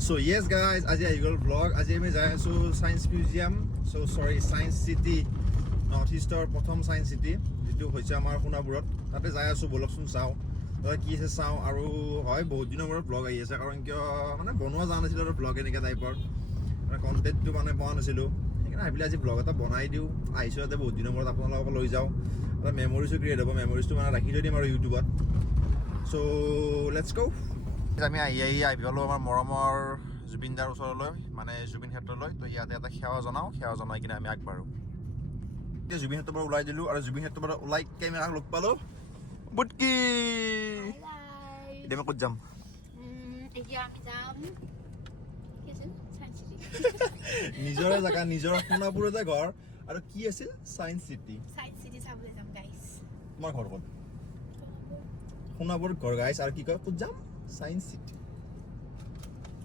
So yes guys, আজি আহি গ'ল vlog. আজি আমি যাই আছো সায়েন্স মিউজিয়াম. সায়েন্স সিটি, নৰ্থ ইষ্টৰ প্ৰথম সায়েন্স সিটি, যেটো হৈছে আমাৰ সোণাপুৰত. তাতে যাই আছো, বলকচোন চাওঁ কি আছে চাওঁ. আৰু হয় বহুত দিনৰ মূৰত vlog আহি আছে, কাৰণ কিয় মানে বনোৱা যোৱা নাছিল আৰু vlog এনেকুৱা টাইপৰ মানে কণ্টেণ্টটো মানে পোৱা নাছিলোঁ. সেইকাৰণে ভাবিলোঁ আজি vlog এটা বনাই দিওঁ. আহিছোঁ ইয়াতে বহুত দিনৰ মূৰত, আপোনালোকক লৈ যাওঁ, এটা মেমৰিজো ক্ৰিয়েট হ'ব. মেমৰিজটো মানে ৰাখি থৈ দিম আৰু ইউটিউবত. চ' লেটছ গো. আমি আহি পালোঁ আমাৰ মৰমৰ জুবিন দাৰ ওচৰলৈ, মানে জুবিন ক্ষেত্ৰলৈ. তো ইয়াতে এটা সেৱা জনাই কিনে আমি আগবাঢ়োঁ. এতিয়া জুবিন ক্ষেত্ৰৰ পৰা ওলাই দিলোঁ, আৰু জুবিন ক্ষেত্ৰৰ পৰা ওলাই কেমেৰাক লগ পালোঁ. বুটকি এতিয়া আমি ক'ত যাম? নিজৰে জেগা, নিজৰ সোণাপুৰতে ঘৰ, আৰু কি আছিল সায়েন্স চিটি চাবলৈ যাম গাইছ. তোমাৰ ঘৰ ক'ত? সোণাপুৰত ঘৰ গাইছ, আৰু কি কয় ক'ত যাম? Science city.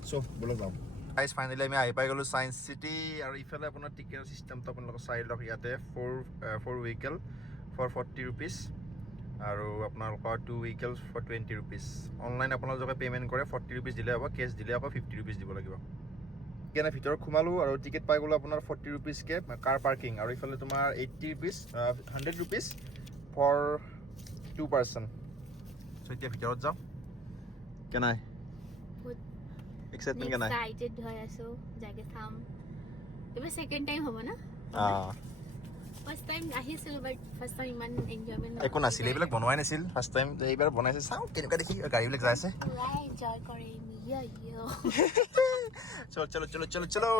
চ' ব'লক যাওঁ গাইছ. ফাইনেলি আমি আহি পাই গ'লোঁ সায়েন্স চিটি. আৰু ইফালে আপোনাৰ টিকেটৰ চিষ্টেমটো আপোনালোকে চাই লওক. ইয়াতে ফ'ৰ ভেহিকেল ফৰ 40 rupees, আৰু আপোনালোকৰ 2 vehicles for 20 rupees. অনলাইন আপোনালোকে পে'মেণ্ট কৰে 40 rupees দিলে হ'ব, কেছ দিলে আকৌ 50 rupees দিব লাগিব. সেইকাৰণে ভিতৰত সোমালোঁ, আৰু টিকেট পাই গ'লোঁ আপোনাৰ 40 rupeesকৈ কাৰ পাৰ্কিং, আৰু ইফালে তোমাৰ 80 rupees 100 rupees for 2 person. চ' এতিয়া ভিতৰত যাওঁ. কেনাই এক্সাইটমেণ্ট কেনাই? এক্সাইটেড হৈ আছো, জাগে চাম. এবাৰ সেকেন্ড টাইম হ'ব না? ফাৰ্ষ্ট টাইম আহিছিলোঁ, বাট ফাৰ্ষ্ট টাইম ইমান এনজয়মেণ্ট একো নাছিল, এইবিলাক বনোৱাই নাছিল ফাৰ্ষ্ট টাইম. এইবাৰ বনাইছে, চাওঁ কেনেকুৱা দেখি গাড়ীবিলাক যাই আছে. পুৰা এনজয় কৰিম. চলো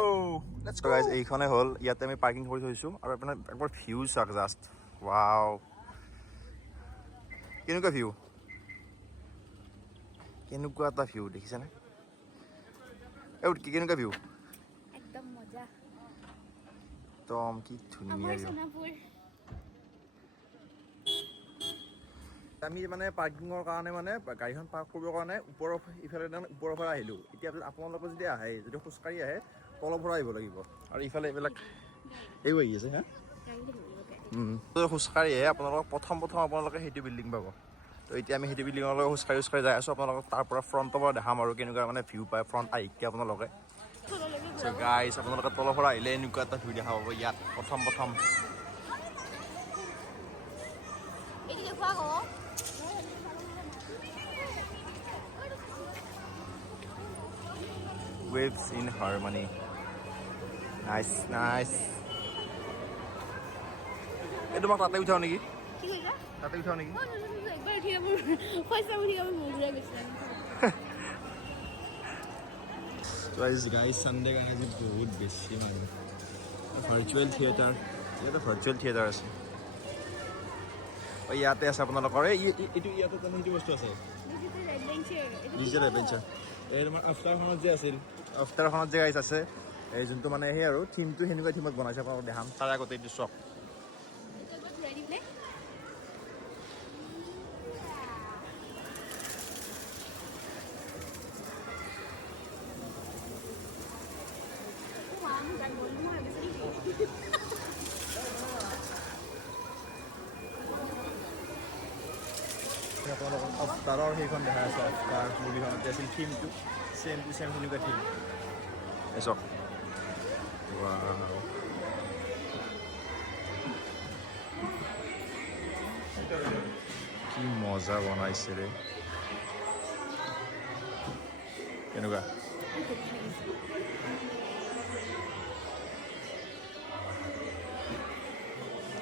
লেটছ গো গাইজ. এইখনে হ'ল, ইয়াতে আমি পাৰ্কিং কৰি থৈছোঁ, আৰু আপোনাৰ একবাৰ ভিউ চাওক জাষ্ট. ৱাও, কেনেকুৱা ভিউ, কেনেকুৱা এটা ভিউ দেখিছেনে? কেনেকুৱা ভিউ? একদম মজা, একদম কি ধুনীয়া ভিউ. আমি মানে পাৰ্কিঙৰ কাৰণে, মানে গাড়ীখন পাৰ্ক কৰিবৰ কাৰণে ইফালে ওপৰৰ পৰা আহিলোঁ. এতিয়া আপোনালোকে যদি আহে, যদি খোজকাঢ়ি আহে, তলৰ পৰা আহিব লাগিব. আৰু ইফালে এইবিলাক এইও আহি আছে, হা খোজকাঢ়ি আহে আপোনালোকক প্ৰথম আপোনালোকে সেইটো বিল্ডিং পাব. তো এতিয়া আমি সেইটো বিল্ডিঙলৈ খোজকাঢ়ি যাই আছোঁ. আপোনালোকক তাৰ পৰা ফ্ৰণ্টৰ পৰা দেখাম আৰু কেনেকুৱা মানে ভিউ পায় ফ্ৰণ্ট আহি আপোনালোকে. চ' গাইজ, আপোনালোকে তলৰ পৰা আহিলে এনেকুৱা এটা ভিউ দেখা পাব ইয়াত প্ৰথম waves in harmony. Nice. এই তোমাক তাতে উঠাও নেকি? তাতে উঠাও নেকি? গাইজ চানডে কাৰণে আজি বহুত বেছি মানুহ. ভাৰ্চুৱেল থিয়েটাৰ, ইয়াতে ভাৰ্চুৱেল থিয়েটাৰ আছে. ইয়াতে আছে আপোনালোকৰ এইটো ইয়াতে তেনে সেইটো বস্তু আছে, ডিজিটেল এডভেঞ্চাৰ. এই তোমাৰ আফটাৰখনত যে আছিল, আফটাৰখনত যে গাইজ আছে, এই যোনটো মানে সেই আৰু থিমটো সেনেকুৱা থিমত বনাইছে. আপোনালোকক দেখাম তাৰ আগতে এইটো চক. আপোনালোকক আফটাৰৰ সেইখন দেখা আছে, আফটাৰ মুভিখনতে আছিল থিমটো, চেম সেনেকুৱা থিম. চাওক, কি মজা বনাইছে ৰে. কেনেকুৱা?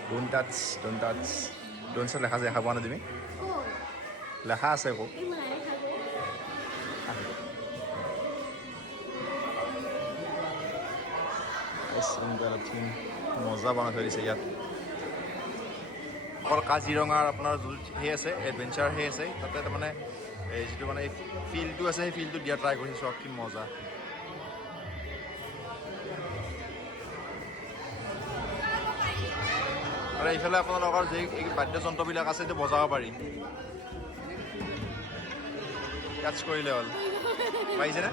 ডোন্ট টাচ লেখা আছে, দেখা পোৱা নাই তুমি? লেখা আছে আকৌ. মজা বনাই থৈ দিছে ইয়াত. অকল কাজিৰঙাৰ আপোনাৰ সেই আছে, এডভেঞ্চাৰ সেই আছে, তাতে তাৰমানে এই যিটো মানে ফিল্ডটো আছে, সেই ফিল্ডটো দিয়া ট্ৰাই কৰিছে. চক কি মজা. আৰু এইফালে আপোনালোকৰ যি বাদ্যযন্ত্ৰবিলাক আছে, সেইটো বজাব পাৰি. কেটচ কৰিলে হ'ল, পাৰিছেনে?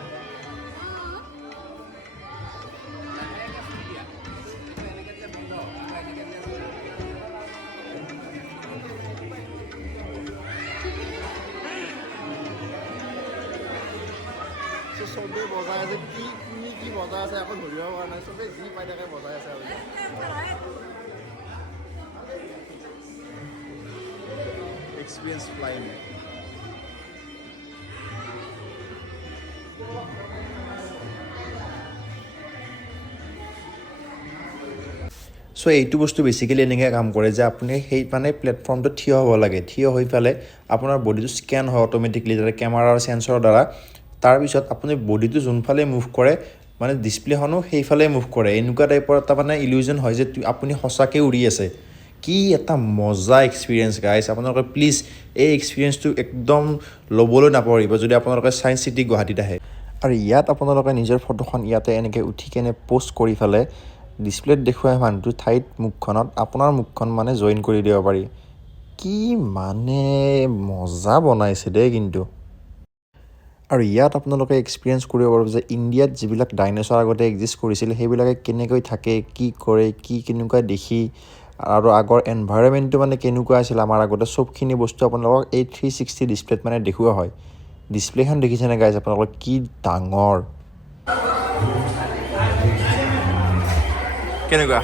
চবে চবেই বজাই আছে কি বজাই আছে আকৌ ধৰিব পৰা নাই চবেই যি পাই থাকে বজাই আছে আৰু এক্সপিৰিয়েঞ্চ ফ্লাইং চ' এইটো বস্তু বেচিকেলি এনেকৈ কাম কৰে যে আপুনি সেই মানে প্লেটফৰ্মটোত থিয় হ'ব লাগে থিয় হৈ পেলাই আপোনাৰ বডিটো স্কেন হয় অট'মেটিকলি তাতে কেমেৰাৰ চেঞ্চৰৰ দ্বাৰা তাৰপিছত আপুনি বডিটো যোনফালে মুভ কৰে মানে ডিছপ্লেখনো সেইফালে মুভ কৰে এনেকুৱা টাইপৰ এটা মানে ইলিউজন হয় যে আপুনি সঁচাকৈ উৰি আছে কি এটা মজা এক্সপিৰিয়েঞ্চ গাইছ আপোনালোকে প্লিজ এই এক্সপিৰিয়েঞ্চটো একদম ল'বলৈ নাপাহৰিব যদি আপোনালোকে ছায়েন্স চিটি গুৱাহাটীত আহে আৰু ইয়াত আপোনালোকে নিজৰ ফটোখন ইয়াতে এনেকৈ উঠি কেনে প'ষ্ট কৰি পেলাই ডিছপ্লেত দেখুৱাই মানুহটোৰ ঠাইত মুখখনত আপোনাৰ মুখখন মানে জইন কৰি দিব পাৰি কি মানে মজা বনাইছে দেই কিন্তু আৰু ইয়াত আপোনালোকে এক্সপিৰিয়েঞ্চ কৰিব পাৰিব যে ইণ্ডিয়াত যিবিলাক ডাইন'ছৰ আগতে এক্সিষ্ট কৰিছিল সেইবিলাকে কেনেকৈ থাকে কি কৰে কি কেনেকুৱা দেখি আৰু আগৰ এনভাইৰনমেণ্টটো মানে কেনেকুৱা আছিল আমাৰ আগতে চবখিনি বস্তু আপোনালোকক এই 360 ডিছপ্লেত মানে দেখুওৱা হয় ডিছপ্লেখন দেখিছেনে গাইজ আপোনালোকক কি ডাঙৰ কেনেকুৱা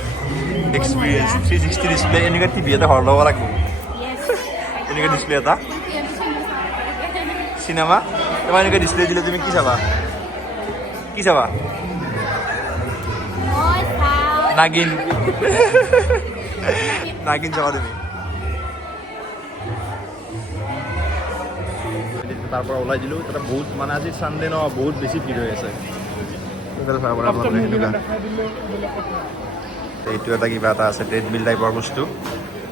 এক্সপিৰিয়েঞ্চ 360 ডিছপ্লে এনেকুৱা টিভি এটা ঘৰ ল'ব লাগিব এনেকুৱা ডিছপ্লে এটা চিনেমা তোমাৰ এনেকুৱা ডিছপ্লে দিলে তুমি কি চাবা নাগিন নাগিন চাবা তুমি তাৰ পৰা ওলাই দিলোঁ তাতে বহুত মানে আজি চানডে ন বহুত বেছি ভিৰ হৈ আছে এইটো এটা কিবা এটা আছে ট্ৰেডমিল টাইপৰ বস্তু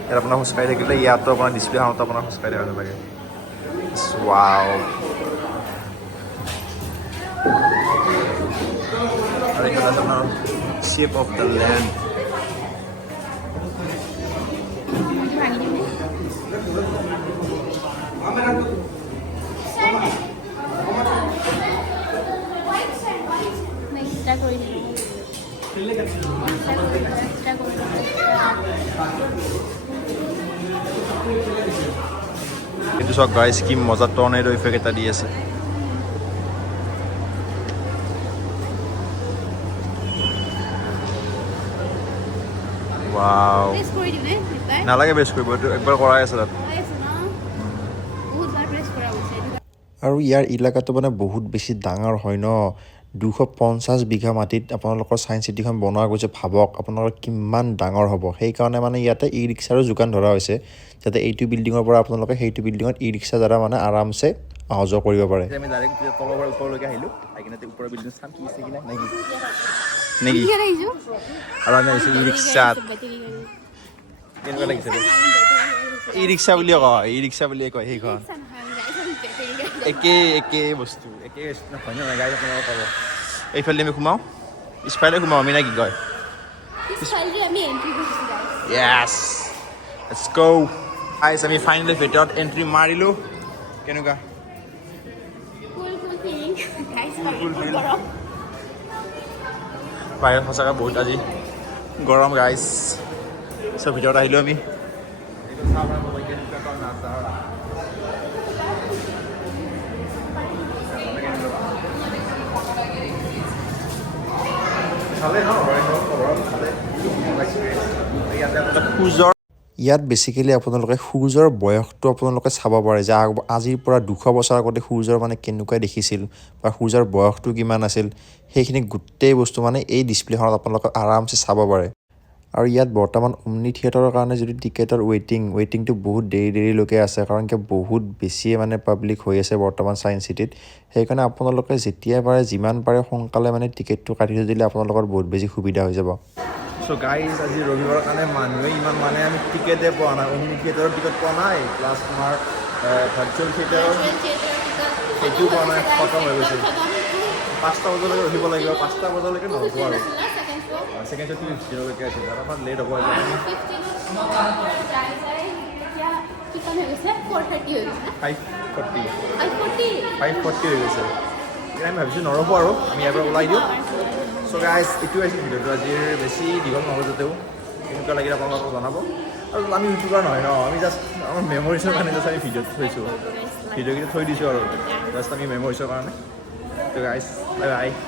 ইয়াত আপোনাৰ খোজকাঢ়ি থাকিলে ইয়াতো আপোনাৰ ডিছপ্লেখনতো আপোনাৰ খোজকাঢ়ি থাকিব লাগে ৱাও আৰু এইটো আছে আপোনাৰ শ্বেপ অফ দ্য লেণ্ড এইটো চাওক গাইজ কি মজা টৰ্নেডো ইফেক্ট এটা দি আছে ৱাও নালাগে বেছ কৰিব এইটো একবাৰ কৰাই আছে তাত আৰু ইয়াৰ এলেকাটো মানে বহুত বেছি ডাঙৰ হয় ন 250 বিঘা মাটিত আপোনালোকৰ ছায়েন্স চিটিখন বনোৱা গৈছে ভাবক আপোনালোকৰ কিমান ডাঙৰ হ'ব সেইকাৰণে মানে ইয়াতে ই ৰিক্সাৰো যোগান ধৰা হৈছে যাতে এইটো বিল্ডিঙৰ পৰা আপোনালোকে সেইটো বিল্ডিঙত ই ৰিক্সা দ্বাৰা মানে আৰামছে অহা যোৱা কৰিব পাৰে আমি ডাইৰেক্ট তলৰ পৰা ওপৰলৈকে আহিলোঁ আহি কিনে ওপৰৰ বিল্ডিং চাম কি আছে কি নাই নেকি আৰু আমি আহিছোঁ ই ৰিক্সাত কেনেকুৱা লাগিছে ই ৰিক্সা বুলিয়ে কয় ই ৰিক্সা বুলিয়ে কয় সেইখন একে বস্তু নহয় নহয় গাড়ী আপোনালোকে পাব এইফালে আমি সোমাওঁ পিছফালে সোমাওঁ আমি নে কি কয় য়েছ লেটছ গো গাইজ আমি ফাইনেলি ভিতৰত এণ্ট্ৰি মাৰিলোঁ কেনেকুৱা বাহিৰত সঁচাকৈ বহুত আজি গৰম গাইজ চব ভিতৰত আহিলোঁ আমি ইয়াত বেচিকেলি আপোনালোকে সূৰ্যৰ বয়সটো আপোনালোকে চাব পাৰে যে আজিৰ পৰা 200 বছৰ আগতে সূৰ্যৰ মানে কেনেকুৱা দেখিছিল বা সূৰ্যৰ বয়সটো কিমান আছিল সেইখিনি গোটেই বস্তু মানে এই ডিছপ্লেখনত আপোনালোকে আৰামছে চাব পাৰে আৰু ইয়াত বৰ্তমান অমনি থিয়েটাৰৰ কাৰণে যদি টিকেটৰ ৱেইটিংটো বহুত দেৰিলৈকে আছে কাৰণ কি বহুত বেছিয়ে মানে পাব্লিক হৈ আছে বৰ্তমান ছায়েন্স চিটিত সেইকাৰণে আপোনালোকে যেতিয়াই পাৰে যিমান পাৰে সোনকালে মানে টিকেটটো কাটি থৈ দিলে আপোনালোকৰ বহুত বেছি সুবিধা হৈ যাব চ' গাইজ আজি ৰবিবাৰৰ কাৰণে মানুহে ইমান মানে আমি টিকেটে পোৱা নাই অমনি থিয়েটাৰৰ টিকেট পোৱা নাই প্লাছ তোমাৰ ভাৰ্চুৱেল থিয়েটাৰৰ সেইটোও পোৱা নাই খতম হৈ গৈছে 5টা বজালৈকে ৰখিব লাগিব 5টা বজালৈকে নহ'ব আৰু ছেকেণ্ড শ্ব'টো 0লৈকে আছিল আৰু আমাৰ লেট হ'ব হৈ গৈছে আমি ভাবিছোঁ নৰখো আৰু আমি ইয়াৰ পৰা ওলাই দিওঁ চ' গাইজ এইটো আছিল ভিডিঅ'টো আজিৰ বেছি দীঘল নহ'ব যাতেও কেনেকুৱা লাগিলে আপোনালোকক জনাব আৰু আমি ইউটিউবাৰ নহয় ন আমি জাষ্ট আমাৰ মেমৰিজৰ কাৰণে জাষ্ট আমি ভিডিঅ'টো থৈছোঁ ভিডিঅ'কেইটা থৈ দিছোঁ আৰু জাষ্ট আমি মেমৰিজৰ কাৰণে So guys, bye bye.